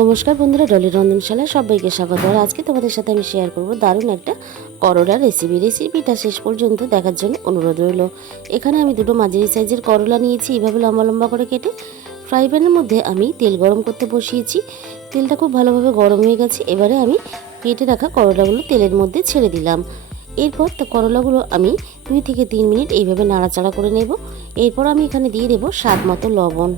নমস্কার বন্ধুরা, ডলি রন্ধনশালায় সবাইকে স্বাগত। আর আজকে তোমাদের সাথে আমি শেয়ার করব দারুণ একটা করলার রেসিপিটা শেষ পর্যন্ত দেখার জন্য অনুরোধ রইল। এখানে আমি দুটো মাঝারি সাইজের করলা নিয়েছি, এইভাবে লম্বা লম্বা করে কেটে। ফ্রাই প্যানের মধ্যে আমি তেল গরম করতে বসিয়েছি। তেলটা খুব ভালোভাবে গরম হয়ে গেছে। এবারে আমি কেটে রাখা করলাগুলো তেলের মধ্যে ছেড়ে দিলাম। এরপর করলাগুলো আমি 2 থেকে 3 মিনিট এইভাবে নাড়াচাড়া করে নেব। এরপর আমি এখানে দিয়ে দেবো স্বাদ মতো লবণ।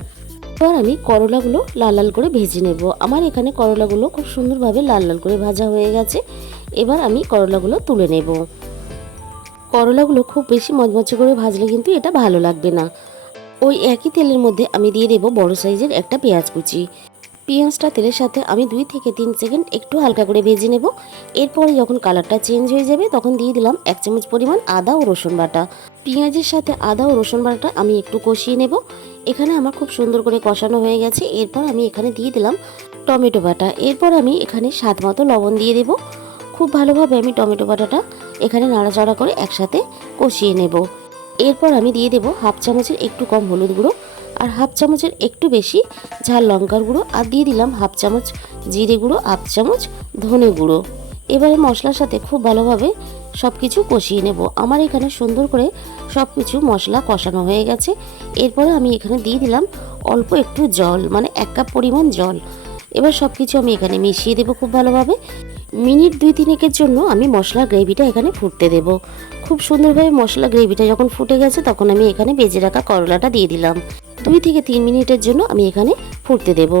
এবার আমি করলাগুলো লাল লাল করে ভেজে নেব। আমার এখানে করলাগুলো খুব সুন্দরভাবে লাল লাল করে ভাজা হয়ে গেছে। এবার আমি করলাগুলো তুলে নেব। করলাগুলো খুব বেশি মচমচে করে ভাজলে কিন্তু এটা ভালো লাগবে না। ওই একই তেলের মধ্যে আমি দিয়ে দেব বড় সাইজের একটা পেঁয়াজ কুচি। পেঁয়াজটা তেলের সাথে আমি 2 থেকে 3 সেকেন্ড একটু হালকা করে ভেজে নেব। এরপরে যখন কালারটা চেঞ্জ হয়ে যাবে তখন দিয়ে দিলাম 1 চামচ পরিমাণ আদা ও রসুন বাটা। পেঁয়াজের সাথে আদা ও রসুন বাটাটা আমি একটু কষিয়ে নেব। এখানে আমার খুব সুন্দর করে কষানো হয়ে গেছে। এরপর আমি এখানে দিয়ে দিলাম টমেটো বাটা। এরপর আমি এখানে স্বাদ মতো লবণ দিয়ে দেব। খুব ভালোভাবে আমি টমেটো বাটাটা এখানে নাড়াচাড়া করে একসাথে কষিয়ে নেব। এরপর আমি দিয়ে দেব 1/2 চামচের একটু কম হলুদ গুঁড়ো আর 1/2 চামচের একটু বেশি ঝাল লঙ্কার গুঁড়ো, আর দিয়ে দিলাম 1/2 চামচ জিরে গুঁড়ো, 1/2 চামচ ধনে গুঁড়ো। এবারে মশলার সাথে খুব ভালোভাবে সব কিছু কষিয়ে নেব। আমার এখানে সুন্দর করে সব কিছু মশলা কষানো হয়ে গেছে। এরপরে আমি এখানে দিয়ে দিলাম অল্প একটু জল, মানে 1 কাপ পরিমাণ জল। এবার সব কিছু আমি এখানে মিশিয়ে দেব খুব ভালোভাবে। মিনিট 2-3 জন্য আমি মশলার গ্রেভিটা এখানে ফুটতে দেব। খুব সুন্দরভাবে মশলা গ্রেভিটা যখন ফুটে গেছে তখন আমি এখানে ভেজে রাখা করলাটা দিয়ে দিলাম। 2 থেকে 3 মিনিটের জন্য আমি এখানে ফুটতে দেব।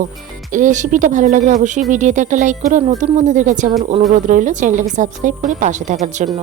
রেসিপিটা ভালো লাগলে অবশ্যই ভিডিওতে একটা লাইক করো। নতুন বন্ধুদের কাছে আমার অনুরোধ রইল চ্যানেলটাকে সাবস্ক্রাইব করে পাশে থাকার জন্য।